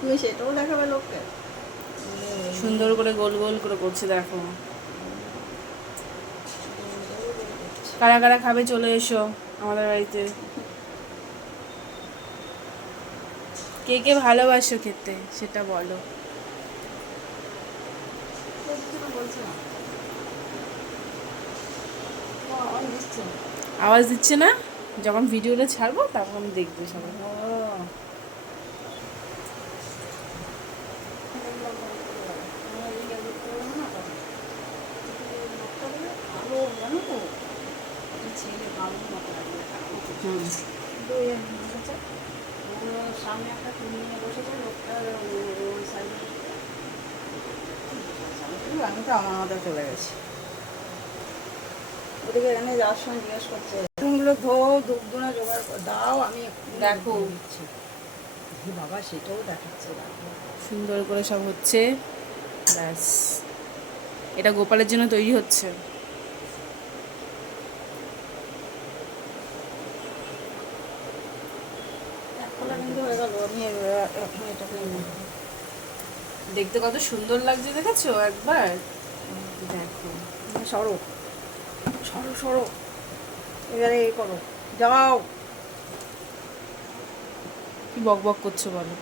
তুমি সেটাও দেখাবে লোককে? সুন্দর করে গোল গোল করে করছে দেখো। কারা কারা খাবে চলে এসো আমাদের বাড়িতে। কে কে ভালোবাসো খেতে সেটা বলো। আওয়াজ দিচ্ছে না? যখন ভিডিওটা ছাড়বো তখন আমি দেখবো সবাই। সামনে একটা টুল নিয়ে বসেছে লোকটা, আমি তো আমার মতো চলে গেছি। ওদিকে এখানে যাওয়ার সময় জিজ্ঞেস করছে তুমগুলো ধো, দুধ জোগাড় দাও, আমি দেখো দিচ্ছি। বাবা সেটাও দেখাচ্ছে, দেখো সুন্দর করে সব হচ্ছে। ব্যাস, এটা গোপালের জন্য তৈরি হচ্ছে। কিন্তু হয়ে গেল। আমি এখন এটাকে দেখতে কত সুন্দর লাগছে দেখেছো একবার? দেখো সরো সরো সরো, এবারে এ করো, যাও। কি বক বক করছো বলো।